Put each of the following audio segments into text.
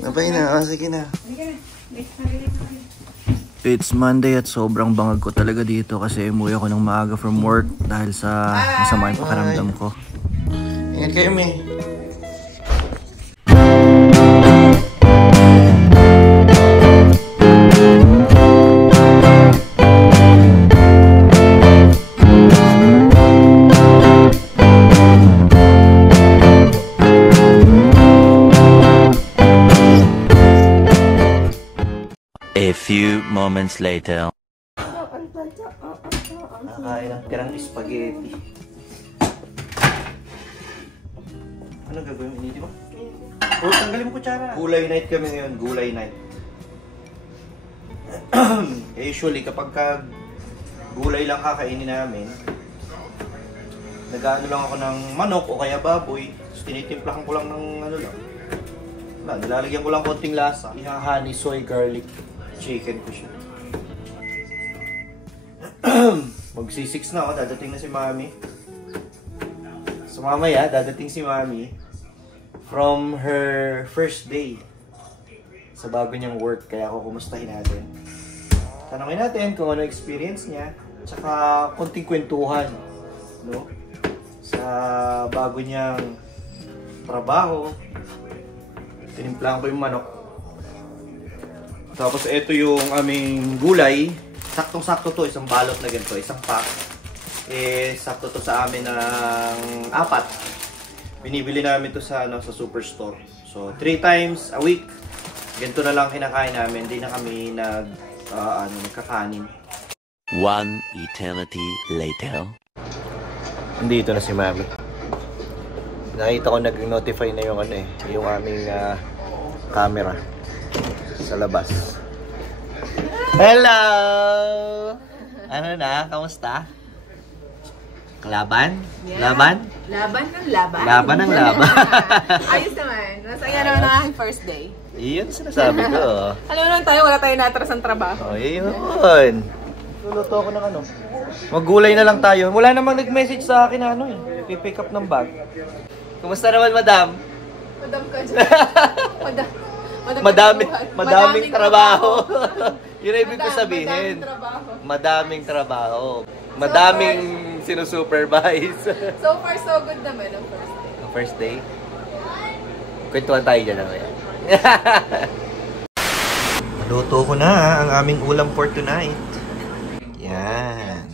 Napay na, sige na. It's Monday at sobrang bangag ko talaga dito kasi umuwi ako ng maaga from work dahil sa masama yung pakiramdam ko. Ingat kayo, May. A few moments later. Nakain ng tirang spaghetti. Ano gagawin mo? Hindi ba? Oh, tanggalin mo kutsara. Gulay night kami ngayon. Gulay night. Usually, kapag gulay lang kakainin namin, nag-ano lang ako ng manok o kaya baboy. Tapos tinitimplahan ko lang ng ano lang. Wala, nilalagyan ko lang konting lasa. Honey, soy, garlic. Chicken ko siya. Magsi-6 na ako, dadating na si Mami. So mamaya, dadating si Mami from her first day sa bago niyang work. Kaya ako kumustahin natin. Tanungin natin kung ano experience niya. Tsaka konting kwentuhan, no? Sa bago niyang trabaho. Tinimplahan ko yung manok. Tapos ito yung aming gulay. Saktong-sakto to, isang balot na ganito, isang pack. Sakto to sa amin ng 4. Binibili namin to sa sa superstore. So 3 times a week. Ganito na lang kinakain namin, hindi na kami nagkakanin. One eternity later. Nandito na si Mami. Nakita ko nag-notify na yung yung aming camera sa labas. Hello! Ano na? Kamusta? Laban? Yeah. Laban? Laban ng laban. Laban ng laban. Ayos naman. Masaya naman ang aking first day. Iyon sinasabi ko. Alam mo naman tayo, wala tayo natras ng trabaho. Oh, iyon. Luluto ako ng Maggulay na lang tayo. Wala namang nag-message sa akin na pipick up ng bag. Kumusta naman, madam? Madam ka dyan. Madaming trabaho. Yun ang ibig ko sabihin. Madaming trabaho. Madaming sinusupervise. So far, so good naman ang first day. Ang first day? Kwentuhan tayo dyan naman. Naluto ko na ang aming ulam for tonight. Yan.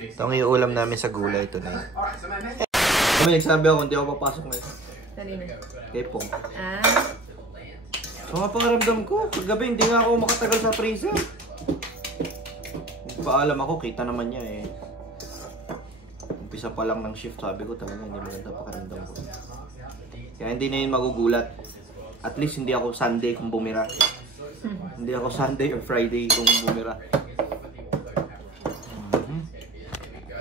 Ito ang yung ulam namin sa gulay tonight. May nagsabi ako, hindi ako papasok ngayon. Kanina? Kay Pong. So nga pangaramdam ko, kagabi hindi nga ako makatagal sa freezer. Paalam ako, kita naman niya eh. Umpisa pa lang ng shift, sabi ko talaga hindi maganda pakaramdam ko. Kaya hindi na yun magugulat. At least hindi ako Sunday kung bumira. Hindi ako Sunday or Friday kung bumira.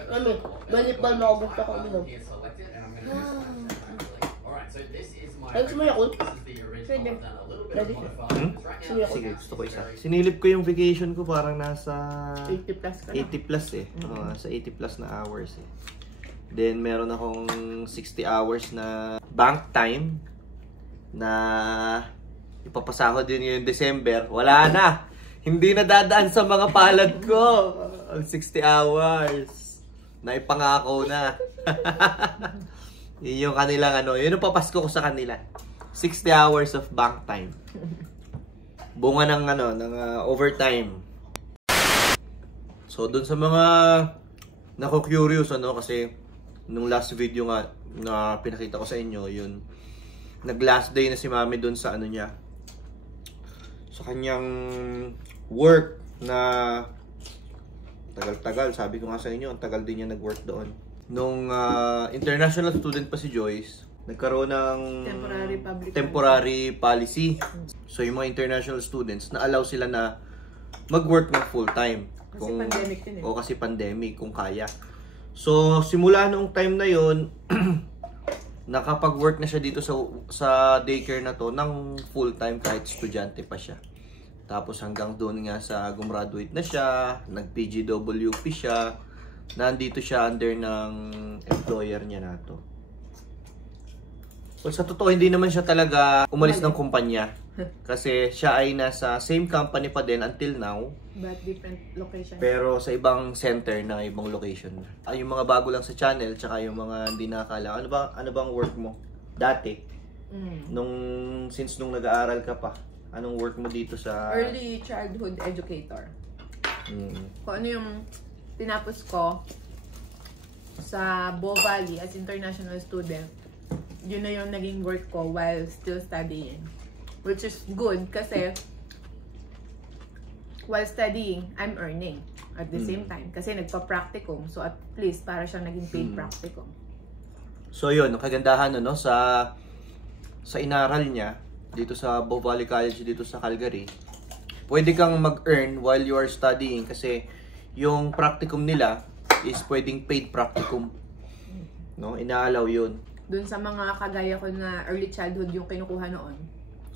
Mami, balik ba na ako basta ko uminom? Ayos mo Yakult? Pwede. Ready? Sige, gusto ko isa. Sinilip ko yung vacation ko parang nasa 80 plus ka na. 80 plus eh. Sa 80 plus na hours eh. Then meron akong 60 hours na bank time na ipapasahod din yung December. Wala na! Hindi na dadaan sa mga palad ko ang 60 hours. Naipangako na. Yun yung kanilang yun yung papasko ko sa kanila. 60 hours of bank time. Bunga ng overtime. So dun sa mga nako-curious kasi nung last video nga na pinakita ko sa inyo, yun nag-last day na si Mami dun sa niya. Sa kanyang work na tagal-tagal, sabi ko nga sa inyo, ang tagal din niya nag-work doon. Nung international student pa si Joyce, nagkaroon ng temporary policy. So yung mga international students, na-allow sila na mag-work ng full-time. Kasi pandemic din eh. O kasi pandemic, kung kaya. So simula noong time na yon nakapag-work na siya dito sa daycare na to ng full-time kahit estudyante pa siya. Tapos hanggang doon nga sa gumraduate na siya, nag-PGWP siya, nandito siya under ng employer niya na to. Well, sa totoo, hindi naman siya talaga umalis ng kumpanya. Kasi siya ay nasa same company pa din until now. But different location. Pero sa ibang center na ibang location. Yung mga bago lang sa channel, tsaka yung mga hindi nakakala. Ano bang work mo? Dati? Since nung nag-aaral ka pa, anong work mo dito sa... Early childhood educator. Kung ano yung tinapos ko sa Bo Valley as international student, yun na yung naging work ko while still studying. Which is good kasi while studying, I'm earning at the same time. Kasi nagpa-practicum. So at least para siyang naging paid practicum. So yun, ang kagandahan sa inaral niya dito sa Bo Valley College dito sa Calgary, pwede kang mag-earn while you are studying kasi yung practicum nila is pwedeng paid practicum. No, inaalaw yun. Dun sa mga kagaya ko na early childhood yung kinukuha noon.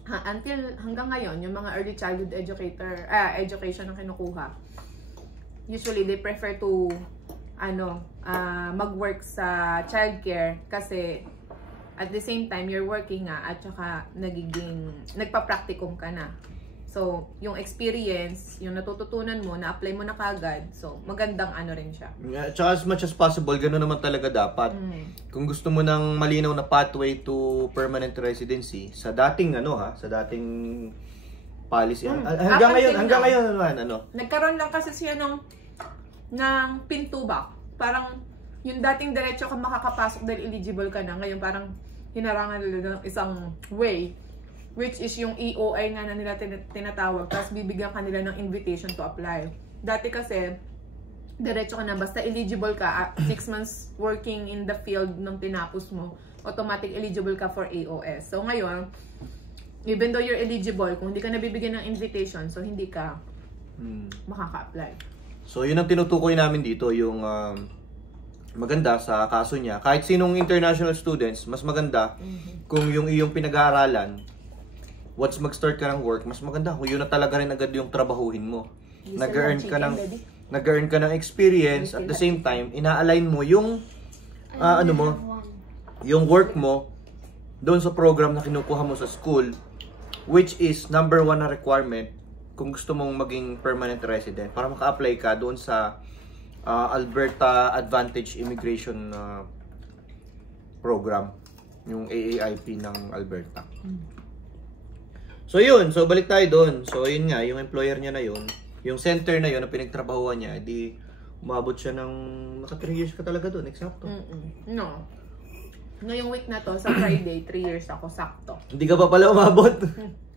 Hanggang ngayon, yung mga early childhood education na kinukuha, usually they prefer to mag-work sa childcare kasi at the same time you're working nga at saka nagpa-practicum ka na. So, yung experience, yung natututunan mo, na-apply mo na kagad, so magandang rin siya. Tsaka as much as possible, gano'n naman talaga dapat. Kung gusto mo ng malinaw na pathway to permanent residency, sa dating policy. Hanggang ngayon ano? Nagkaroon lang kasi siya ng pinto-back. Parang yung dating diretso ka makakapasok dahil eligible ka na. Ngayon parang hinarangan nila ng isang way, which is yung EOI nga na nila tinatawag, tapos bibigyan ka nila ng invitation to apply. Dati kasi, diretso ka na, basta eligible ka, 6 months working in the field nung tinapos mo, automatic eligible ka for AOS. So ngayon, even though you're eligible, kung hindi ka nabibigyan ng invitation, so hindi ka makaka-apply. So yun ang tinutukoy namin dito, yung maganda sa kaso niya. Kahit sinong international students, mas maganda kung yung iyong pinag-aaralan, once mag-start ka ng work, mas maganda kung yun na talaga rin agad yung trabahuhin mo. Nag-earn ka ng experience, at the same time, ina-align mo yung yung work mo doon sa program na kinukuha mo sa school, which is number 1 na requirement kung gusto mong maging permanent resident para maka-apply ka doon sa Alberta Advantage Immigration Program, yung AAIP ng Alberta. So yun, so balik tayo doon. So yun nga, yung employer niya na yun, yung center na yun na pinagtrabahuan niya, di umabot siya ng naka 3 years ka talaga doon, eksakto. No. Ngayong week na to, sa Friday, 3 years ako, sakto. Hindi ka pa pala umabot?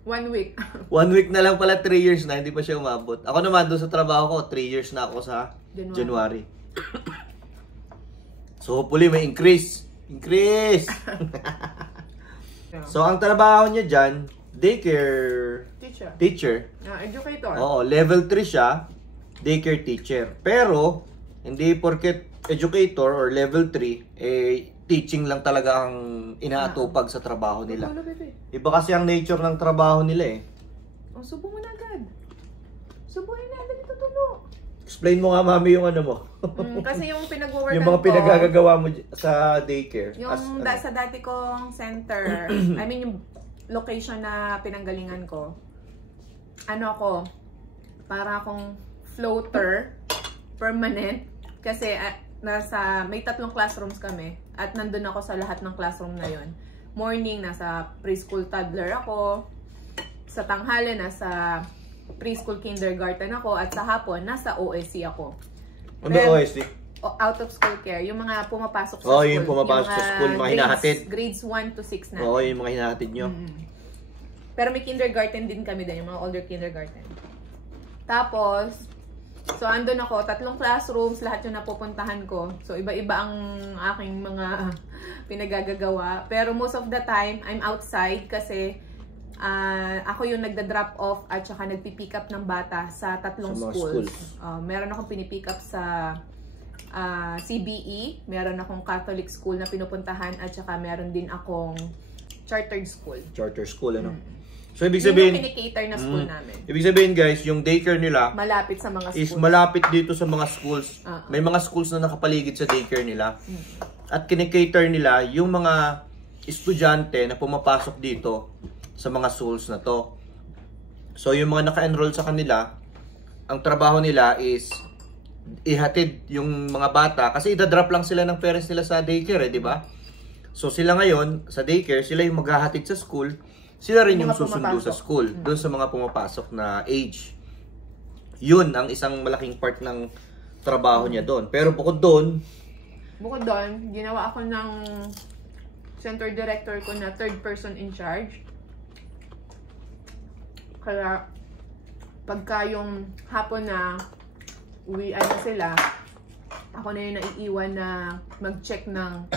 1 week. 1 week na lang pala, 3 years na, hindi pa siya umabot. Ako naman, doon sa trabaho ko, 3 years na ako sa January. So hopefully may increase. So ang trabaho niya dyan, daycare teacher. Educator. Oo, level 3 siya, daycare teacher. Pero, hindi porket educator or level 3, teaching lang talaga ang inaatupag sa trabaho nila. Iba kasi ang nature ng trabaho nila Oh, subo mo na agad. Subuin na agad ito tulo. Explain mo nga, mami, yung ano mo. Kasi yung pinag-workan yung mga pinagagagawa mo sa daycare. Yung sa dati kong center, I mean yung location na pinanggalingan ko, para akong floater, permanent, kasi may 3 classrooms kami, at nandun ako sa lahat ng classroom na yon. Morning, nasa preschool toddler ako, sa tanghali, nasa preschool kindergarten ako, at sa hapon, nasa OSC ako. Ano ba OSC? Out of school care, yung mga pumapasok sa school. Yung pumapasok sa school, mga hinahatid. Grades 1 to 6 na. Oo, yung mga hinahatid nyo. Pero may kindergarten din kami din, yung mga older kindergarten. Tapos, so andun ako, 3 classrooms, lahat yung napupuntahan ko. So iba-iba ang aking mga pinagagagawa. Pero most of the time, I'm outside kasi ako yung nagda-drop off at saka nagpipick up ng bata sa 3 schools. Meron akong pinipick up sa CBE, meron akong Catholic school na pinupuntahan, at saka meron din akong chartered school. Charter school, ano? So, ibig sabihin, yung pinikater na school namin. Ibig sabihin, guys, yung daycare nila malapit sa mga schools. Is malapit dito sa mga schools. May mga schools na nakapaligid sa daycare nila. At kinikater nila yung mga estudyante na pumapasok dito sa mga schools na to. So yung mga naka-enroll sa kanila, ang trabaho nila is ihatid yung mga bata kasi idadrop lang sila ng parents nila sa daycare, di ba? So sila ngayon sa daycare, sila yung maghahatid sa school, sila rin yung susundo sa school doon sa mga pumapasok na age. Yun ang isang malaking part ng trabaho niya doon. Pero bukod doon, ginawa ako ng center director ko na third person in charge. Kaya pagka yung hapon na uwian na sila, ako na yung naiiwan na mag-check ng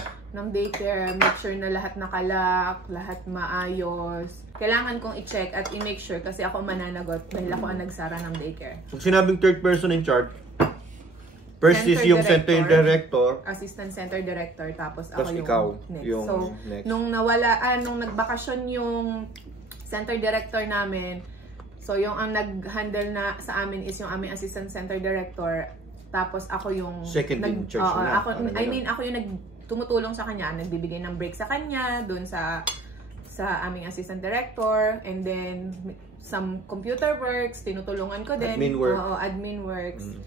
daycare, make sure na lahat nakalock, lahat maayos. Kailangan kong i-check at i-make sure kasi ako mananagot dahil ako ang nagsara ng daycare. kung sinabing third person in charge, first is yung center director, assistant center director, tapos tapos ako yung ikaw next. yung So, next. nung nagbakasyon yung center director namin, so yung ang nag-handle na sa amin is yung aming assistant center director, tapos ako yung Second in charge na. ako yung tumutulong sa kanya, nagbibigay ng break sa kanya doon sa aming assistant director, and then some computer works tinutulungan ko din. Admin work. Oo, admin works.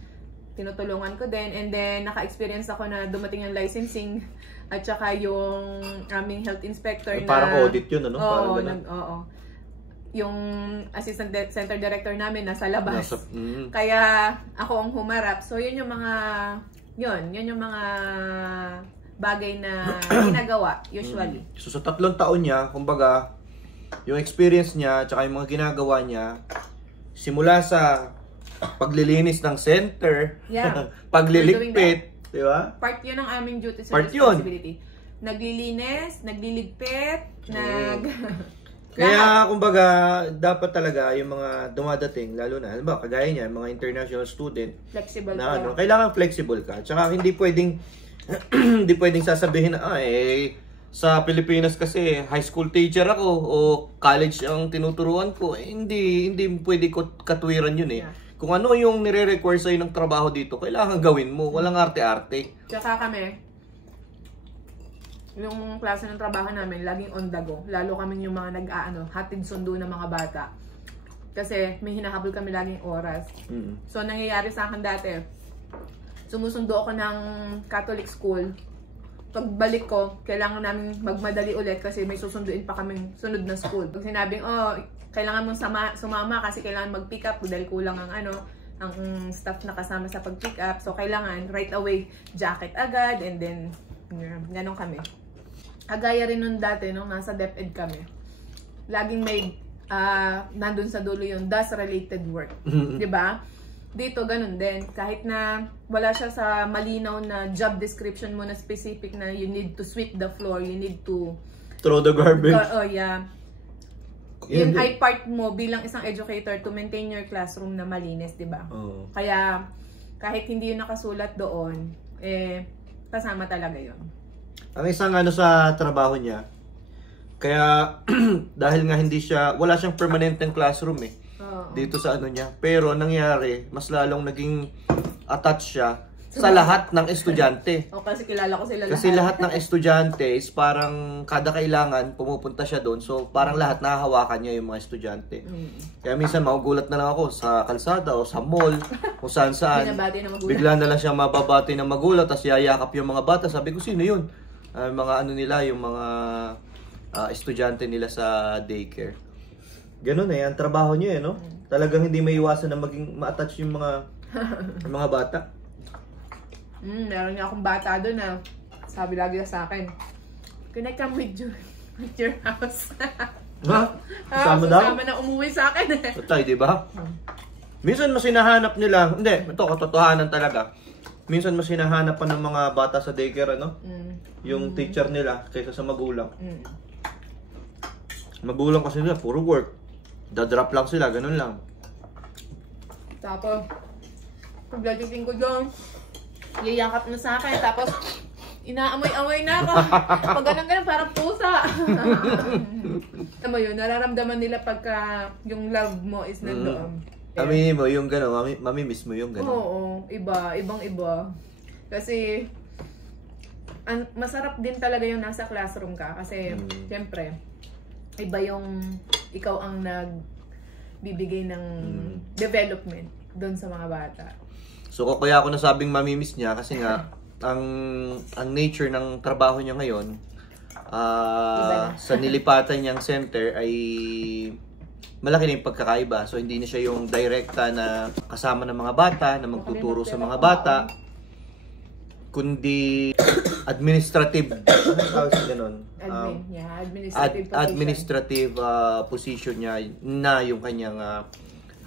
Tinutulungan ko din, and then naka-experience ako na dumating ang licensing at saka yung aming health inspector na parang audit yun, ano? Oo, Parang oo. Yung assistant center director namin nasa labas. Mm. Kaya ako ang humarap. So yun yung mga bagay na ginagawa usually. So sa 3 taon niya, kumbaga, yung experience niya, tsaka yung mga ginagawa niya, simula sa paglilinis ng center, Yeah. pagliligpit, di ba? Part yun ng aming duties and Part yun. responsibility. Naglilinis, nagliligpit, Kaya, kumbaga, dapat talaga yung mga dumadating, lalo na, halimbawa, kagaya niya, mga international student, flexible na ka. kailangan flexible ka. Tsaka hindi pwedeng hindi pwedeng sasabihin na sa Pilipinas kasi high school teacher ako o college ang tinuturuan ko. Hindi pwede ko katwiran yun eh. Yeah. Kung ano yung nire-require sa'yo ng trabaho dito, kailangan gawin mo. Walang arte-arte. Tsaka kami, yung klase ng trabaho namin, laging on the go. Lalo kami yung mga hatid sundo ng mga bata. Kasi may hinahabol kami laging oras. So, nangyayari sa akin dati, sumusundo ako ng Catholic school. Pagbalik ko, kailangan namin magmadali ulit kasi may susunduin pa kaming sunod na school. Pag sinabing, kailangan mong sumama kasi kailangan mag-pick up dahil kulang ang ang staff na kasama sa pag-pick up. So, kailangan right away jacket agad, and then ganun kami. Kagaya rin nun dati, nung nasa DepEd kami, laging may nandun sa dulo yung DAS-related work. Diba? Dito, ganun din. Kahit na wala siya sa malinaw na job description mo na specific na you need to sweep the floor, you need to Throw the garbage. Yeah. Yun ay part mo bilang isang educator to maintain your classroom na malinis, di ba? Kaya, kahit hindi yun nakasulat doon, kasama talaga yun. Ang isang sa trabaho niya, kaya dahil nga wala siyang permanenteng classroom dito sa niya. Pero nangyari, mas lalong naging attached siya sa lahat ng estudyante. Kasi kilala ko sila lahat. Kasi lahat ng estudyante is parang kada kailangan pumupunta siya doon. So parang lahat nahahawakan niya yung mga estudyante. Kaya minsan magugulat na lang ako sa kalsada o sa mall kung saan-saan. Bigla na lang siya mababati ng magulat tapos yayakap yung mga bata. Sabi ko, sino yun? Mga nila, yung mga estudyante nila sa daycare. Ganun ang trabaho niyo no? Talagang hindi maiwasan na maging ma-attach yung mga bata. Meron niya akong bata doon na sabi lagi sa akin, "Can I come with your house?" Ha? Kasama daw? Kasama na umuwi sa akin Patay, di ba? Minsan mas hinahanap nila, hindi, ito katotohanan talaga. Minsan mas hinahanap pa ng mga bata sa daycare, yung teacher nila kaysa sa magulang. Magulang kasi nila, puro work. Dadrop lang sila, ganun lang. Tapos, pagdating ko doon, yayakap na sa akin, tapos inaamoy-amoy na ako. Pag ganun-ganun, parang pusa. Tama yun, nararamdaman nila pagka yung love mo is nandoon. Aminin mo yung gano'n, mamimiss mo yung gano'n. Oo, ibang-iba. Kasi, masarap din talaga yung nasa classroom ka kasi siyempre iba yung ikaw ang nagbibigay ng development doon sa mga bata. So kaya ako nasabing mamimiss niya kasi nga ang nature ng trabaho niya ngayon sa nilipatan niyang center ay malaki na yung pagkakaiba. So hindi na siya yung direkta na kasama ng mga bata, na magtuturo sa mga bata, kundi administrative administrative position niya na yung kanyang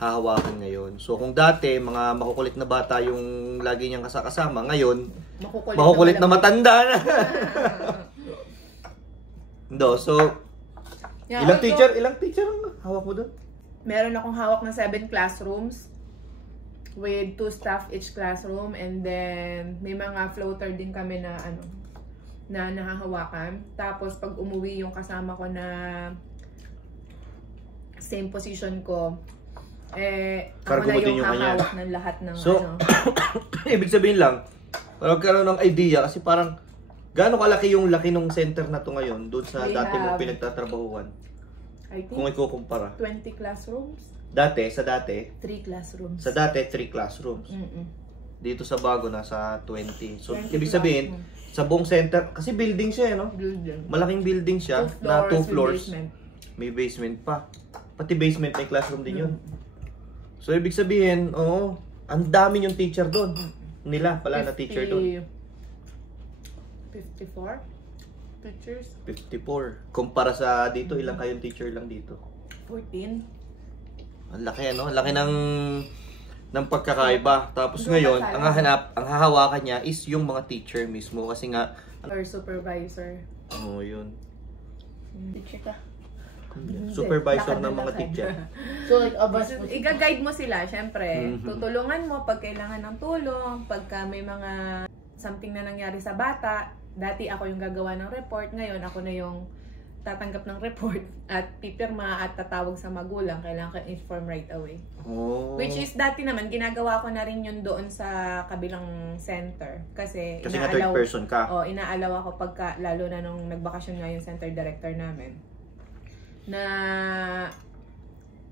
hahawakan ngayon. So kung dati mga makukulit na bata yung lagi niyang kasama, ngayon makukulit na matanda na. So ilang teacher ang hawak mo doon? Meron akong hawak na 7 classrooms with 2 staff each classroom, and then may mga floater din kami na na nahahawakan. Tapos pag umuwi yung kasama ko na same position ko, ako na yung hahawak ng lahat ng ibig sabihin lang, para magkaroon ng idea, kasi parang gaano kalaki yung laki ng center na to ngayon doon sa dati mong pinagtatrabahuan? I think kung ikukumpara. 20 classrooms. Sa dati? 3 classrooms. Sa dati, 3 classrooms. Dito sa bago, nasa 20. So, ibig sabihin, sa buong center, kasi building siya, no? Building. Malaking building siya, na 2 floors. Basement. May basement pa. Pati basement, may classroom din yun. So, ibig sabihin, ang dami yung teacher doon. Nila, pala na teacher doon. 54 teachers. 54. Kumpara sa dito, ilang kayong teacher lang dito? 14. Ang laki, no? Ang laki ng pagkakaiba. Tapos ngayon, ang hahawakan niya is yung mga teacher mismo. Kasi nga, or supervisor. Yun. Teacher ka. Supervisor ng mga teacher. So, like, i-guide mo sila, syempre. Tutulungan mo pag kailangan ng tulong, pagka may mga something na nangyari sa bata. Dati ako yung gagawa ng report, ngayon ako na yung tatanggap ng report at pipirma at tatawag sa magulang. Kailangan ka inform right away. Which is dati naman, ginagawa ko na rin yun doon sa kabilang center. Kasi nga third person ka. Inaalaw ako pagka, lalo na nung nagbakasyon nga yung center director namin, na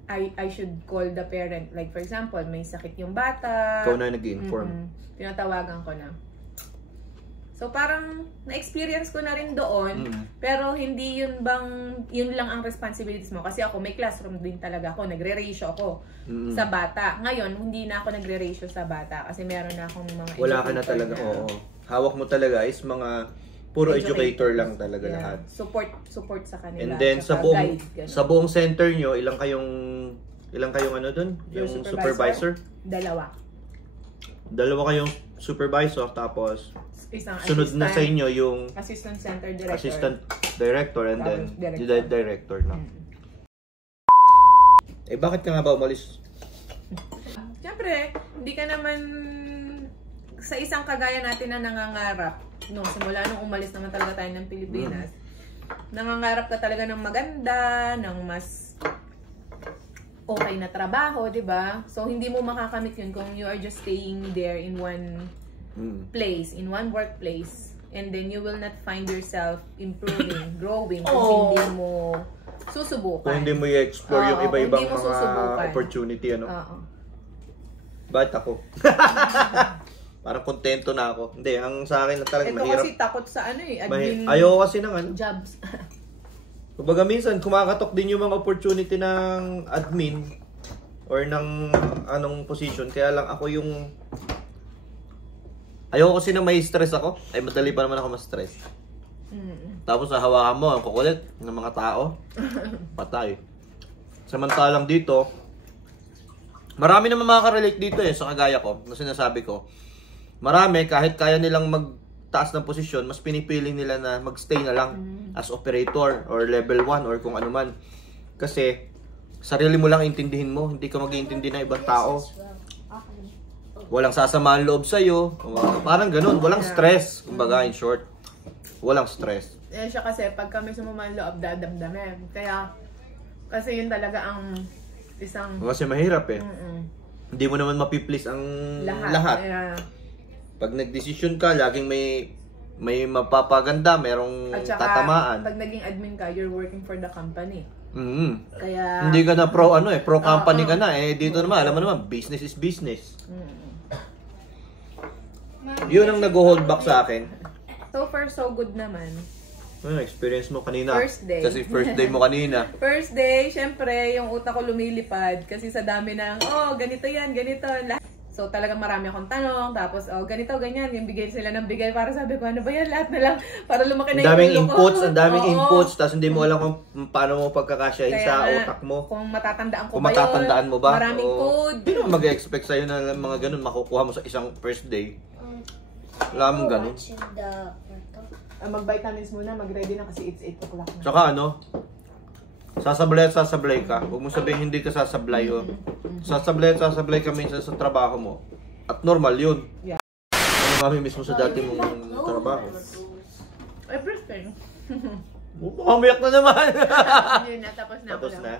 I should call the parent. Like for example, may sakit yung bata. Ikaw na nag-inform. Tinatawagan ko na. So parang na-experience ko na rin doon, pero hindi yun lang ang responsibilities mo. Kasi ako, may classroom din talaga ako. Nagre-ratio ako sa bata. Ngayon, hindi na ako nagre-ratio sa bata kasi meron na akong mga wala ka na talaga, Hawak mo talaga is mga puro educator lang talaga lahat. Support sa kanila. And then sa buong center nyo, ilang kayong ano doon? Yung supervisor? 2. Dalawa kayong supervisor, tapos isang sunod na sa inyo yung assistant center director. Assistant director and then director na. Bakit ka nga ba umalis? Siyempre, hindi ka naman sa isang kagaya natin na nangangarap. Simula nung umalis naman talaga tayo ng Pilipinas. Nangangarap ka talaga ng maganda, ng mas okay na trabaho, 'di ba? So hindi mo makakamit 'yun kung you are just staying there in one place, in one workplace, and then you will not find yourself improving, growing kung hindi mo susubukan. Kung hindi mo i-explore yung iba-ibang mga opportunity, ano? Bakit ako? Parang kontento na ako. Hindi, ang sa akin na talagang mahirap. Ito kasi takot sa admin. Ayoko kasi ng jobs. Kumbaga minsan, kumakatok din yung mga opportunity ng admin or ng anong position. Kaya lang ako yung ayoko kasi na may stress ako. Ay, madali pa naman ako ma-stress. Tapos hawakan mo, ang kukulit ng mga tao. Patay. Samantalang dito, marami naman makaka-relate dito sa kagaya ko, na sinasabi ko. Marami, kahit kaya nilang magtaas ng posisyon, mas pinipili nila na magstay na lang as operator or level 1 or kung ano man. Kasi, sarili mo lang intindihin mo, hindi ka mag-iintindi ng ibang tao. Walang sasama ang loob sa'yo. Parang ganun. Walang stress. Kumbaga, in short. Walang stress. Siya kasi, pag kami sumama ang loob, dadamdamin. Kaya, kasi yun talaga ang isang... Kasi mahirap Hindi mo naman mapiplease ang lahat. Yeah. Pag nagdesisyon ka, laging may may mapapaganda, merong At saka, tatamaan. pag naging admin ka, you're working for the company. Kaya... Hindi ka na pro company ka na. Dito naman, alam mo naman, business is business. Yun ang nag-hold back sa akin. So far, so good naman. Ano, experience mo kanina? First day. Kasi first day mo kanina. First day, syempre, yung utak ko lumilipad kasi sa dami ng, ganito yan, ganito. So talagang marami akong tanong, tapos ganito, ganyan, yung bigay sila ng bigay para sabi ko, ano ba yan, lahat na lang, para lumaki na yung ulo ko. Ang daming inputs, tapos hindi mo alam kung paano mo pagkakasyahin sa utak mo. Kung matatandaan ko kung matatandaan mo ba? Maraming code. Hindi naman mag-expect sa'yo na mga ganun makukuha mo sa isang first day. Wala mong ganun. Mag-vitamins muna, mag-ready na kasi it's 8 o'clock na. Tsaka ano, sasablay at sasablay ka. Huwag mo sabihin hindi ka sasablay. Sasablay at sasablay ka minsan sa trabaho mo. At normal yun. Yeah. Ano mamimiss mo sa dati mong trabaho? Everything. Mamiyak na naman! Yun na, tapos na. Tapos na?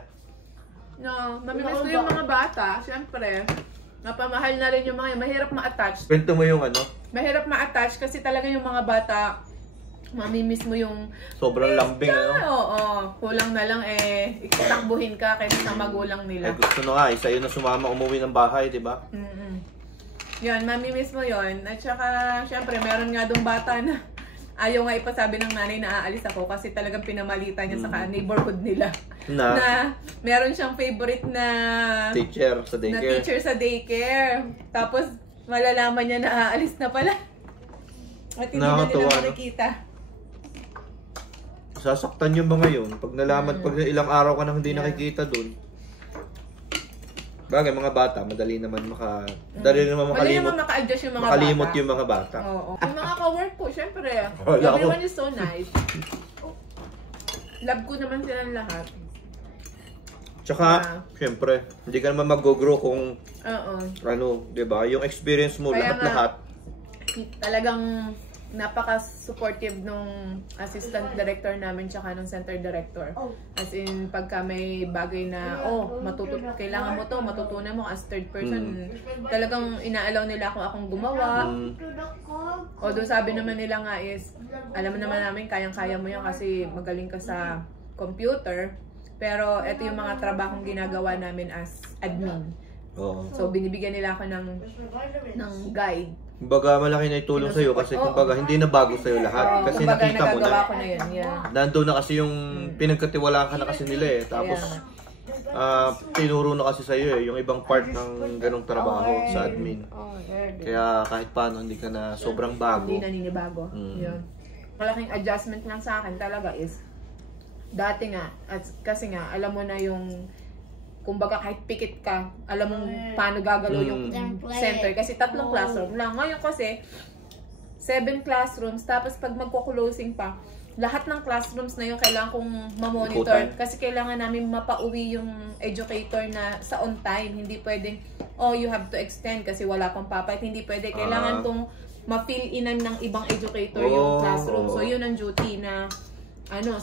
No, mamimiss ko yung mga bata. Siyempre, napamahal na rin yung mga mahirap ma-attach. Kwento mo yung ano? Mahirap ma-attach kasi talaga yung mga bata, mamimiss mo yung... Sobrang lambing, ano? Oo, kulang na lang itakbuhin ka kaysa sa magulang nila. Gusto na nga, isa yun na sumama umuwi ng bahay, di ba? Yun, mamimiss mo yun. At saka, syempre, meron nga doon bata na ayaw nga ipasabi ng nanay na aalis ako kasi talagang pinamalitan niya sa neighborhood nila. Na meron siyang favorite na teacher sa daycare. Na teacher sa daycare. Tapos, malalaman niya na aalis na pala. At hindi na nila makikita. Sasaktan yung mga yun. Pag nalaman, pag ilang araw ka nang hindi nakikita dun. Bagay, mga bata, madali naman makalimot. Madali naman maka-adjust yung mga makalimot bata. yung mga bata. Oo. Yung mga ka-work ko, syempre. Wala Everyone is so nice. Love ko naman silang lahat. Tsaka, syempre, hindi ka naman mag-grow kung ano, di ba? Yung experience mo, lahat-lahat. Talagang napaka-supportive nung assistant director namin tsaka nung center director. As in, pagka may bagay na, kailangan mo to, matutunan mo as third person. Talagang inaalaw nila akong gumawa. Although sabi naman nila nga is, alam mo naman namin, kayang-kaya mo yan kasi magaling ka sa computer. Pero ito yung mga trabahong ginagawa namin as admin. So, binibigyan nila ako ng guide. Kumbaga, malaki na itulong sa'yo kasi kumbaga, hindi na bago sa'yo lahat. Kasi nakita mo na. Ko na yun, Nandun na kasi yung pinagkatiwalaan ka na kasi nila Tapos, tinuro na kasi sa'yo yung ibang part ng ganong trabaho sa admin. Kaya kahit paano, hindi ka na sobrang bago. Hindi naninibago. Yun. Malaking adjustment lang sa akin talaga is, dati nga, kasi nga, alam mo na yung kumbaga kahit pikit ka, alam mo paano gagalaw yung center. Kasi 3 classroom lang. Ngayon kasi, 7 classrooms. Tapos pag magko-closing pa, lahat ng classrooms na yun kailangan kong ma-monitor. Kasi kailangan namin mapauwi yung educator na sa on time. Hindi pwedeng, you have to extend kasi wala pang papayat. Hindi pwede. Kailangan kong ma-fill inan ng ibang educator yung classroom. So yun ang duty na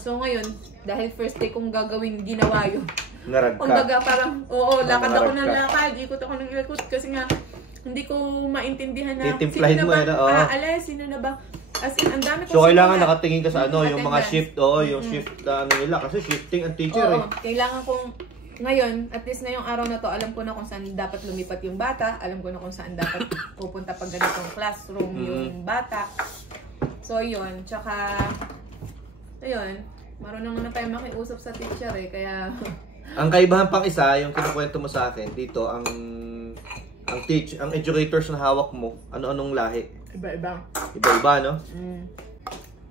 so ngayon, dahil first day kong gagawin, ginawa yun. Narag ka. Kumbaga parang, lakad ako ng lakad, ikot ako ng ikot kasi nga, hindi ko maintindihan na sino na ba aalis, sino na ba, as in, ang dami ko. So, kailangan nakatingin ka sa yung mga shift, yung shift na nila, kasi shifting ang teacher Kailangan kong, ngayon, at least ngayong araw na to, alam ko na kung saan dapat lumipat yung bata, alam ko na kung saan dapat pupunta pag ganitong classroom yung bata. So, yun, tsaka, ayun, marunong na tayo makiusap sa teacher kaya... Ang kaibahan pang isa, yung kinukwento mo sa akin, dito, ang educators na hawak mo, ano-anong lahi? Iba-iba. Iba-iba, no?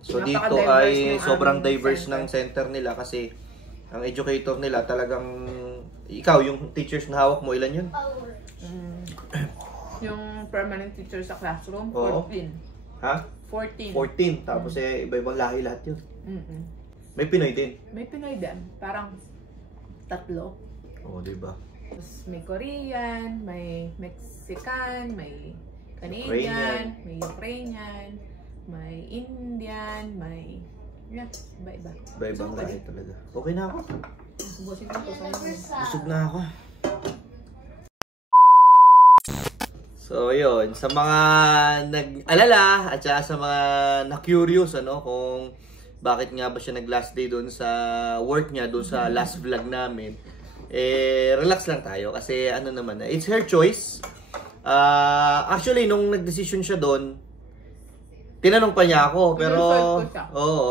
So dito ay sobrang diverse ng center nila kasi ang educator nila talagang, ikaw, yung teachers na hawak mo, ilan yun? Yung permanent teacher sa classroom, 14. Ha? 14. 14. Tapos iba-ibang lahi lahat yun. May Pinoy din. May Pinoy din. Parang 3. Diba? Tapos may Korean, may Mexican, may Canadian, may Ukrainian, may Indian, may... iba-iba. Iba-ibang lahi talaga. Okay na ako. Subusin ko ito sa'yo. Busog na ako. So So, yun. Sa mga nag-alala at saka sa mga na-curious, ano, kung bakit nga ba siya nag-last day doon sa work niya, doon sa last vlog namin, relax lang tayo. Kasi, ano naman, it's her choice. Actually, nung nag-decision siya doon, tinanong pa niya ako, pero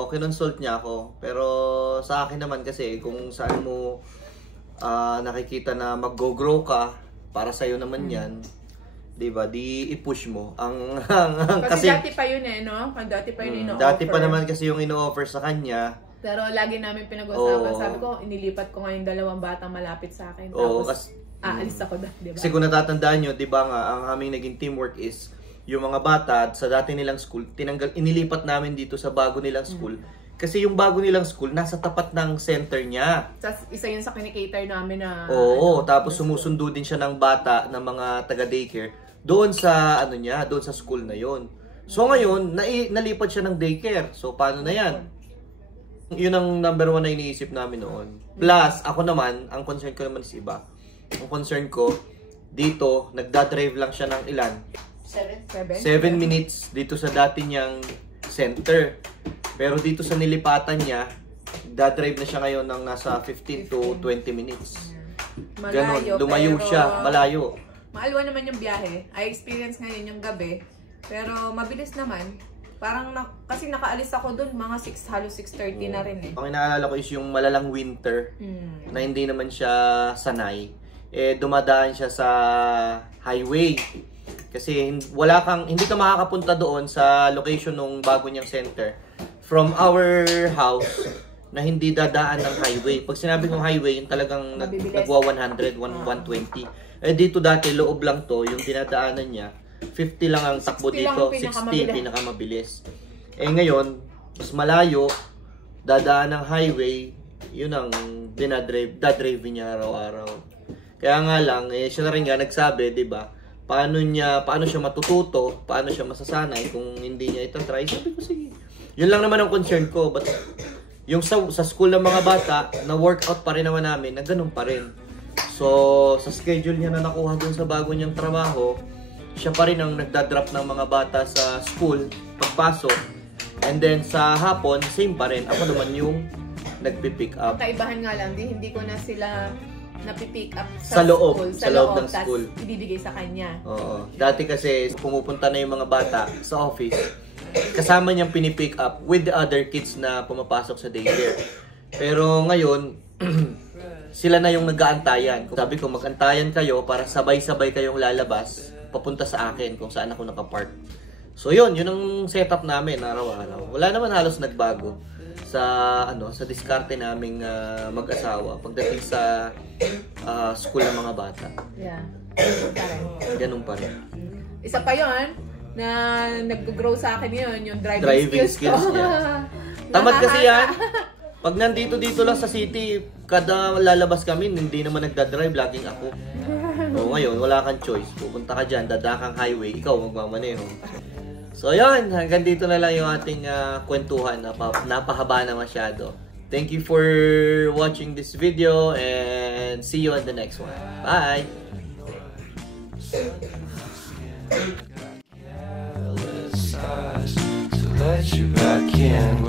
kinonsult niya ako. Pero sa akin naman kasi kung saan mo nakikita na mag-go-grow ka, para sa iyo naman 'yan. 'Di ba? Di i-push mo kasi dati pa yun no? Dati pa yun ino-offer. Dati pa naman kasi yung ino-offer sa kanya. Pero lagi namin pinag-usapan. Sabi ko, inilipat ko ngayon 2 batang malapit sa akin. Tapos aalis ako doon, 'di ba? Kasi kung natatandaan niyo, 'di ba nga, ang aming naging teamwork is yung mga bata sa dati nilang school, inilipat namin dito sa bago nilang school. Kasi yung bago nilang school, nasa tapat ng center niya. Tapos isa yun sa kinikater namin na... Tapos sumusundo din siya ng bata, ng mga taga-daycare, doon sa, doon sa school na yon. So ngayon, nalipat siya ng daycare. So paano na yan? Yun ang number 1 na iniisip namin noon. Plus, ako naman, ang concern ko naman is iba. Ang concern ko, dito, nagdadrive lang siya ng ilan? 7 minutes dito sa dati niyang center. Pero dito sa nilipatan niya, dadrive na siya ngayon ng nasa 15 to 20 minutes. Ganon, lumayo siya, malayo. Maalwa naman yung biyahe. I experience ngayon yung gabi. Pero mabilis naman. Parang kasi nakaalis ako dun, mga 6, halos 6:30 na rin eh. Ang inaalala ko is yung malalang winter na hindi naman siya sanay. Dumadaan siya sa highway. Kasi hindi ka makakapunta doon sa location ng bago niyang center from our house na hindi dadaan ng highway. Pag sinabi kong highway, yung talagang nagwa 100, 120. Dito dati, loob lang to, yung dinadaanan niya, 50 lang ang takbo dito, 60 pinakamabilis. Ngayon, mas malayo, dadaan ng highway, yun ang dadrive niya araw-araw. Kaya nga lang, siya na rin nga nagsabi, di ba? Paano siya matututo, paano siya masasanay kung hindi niya itatry. Sabi ko, sige. Yun lang naman ang concern ko. But yung sa school ng mga bata, na workout pa rin naman namin, na ganun pa rin. So, sa schedule niya na nakuha dun sa bago niyang trabaho, siya pa rin ang nagdadrop ng mga bata sa school, pagpasok. And then sa hapon, same pa rin. Ako naman yung nagpipick up. Kaibahan nga lang, hindi ko na sila napipick up sa loob ng school. Ibibigay sa kanya. Oo. Dati kasi pumupunta na yung mga bata sa office. Kasama niyang pinipick up with the other kids na pumapasok sa daycare. Pero ngayon, sila na yung nag-aantayan. Sabi ko, mag-antayan kayo para sabay-sabay kayong lalabas papunta sa akin kung saan ako nakapark. So yun ang setup namin araw-araw. Wala naman halos nagbago sa diskarte naming mag-asawa pagdating sa school ng mga bata. Yeah. Ganun pa rin. Isa pa yon na nag-grow sa akin yung driving skills niya. Tamad kasi yan. Pag nandito lang sa city, kada lalabas kami, hindi naman nagdadrive, laging ako. So ngayon, wala kang choice. Pupunta ka dyan, dadakang highway, ikaw magmamaneho. So yun, hanggang dito na lang yung ating kwentuhan. Napahaba na masyado. Thank you for watching this video and see you on the next one. Bye! To let you back in,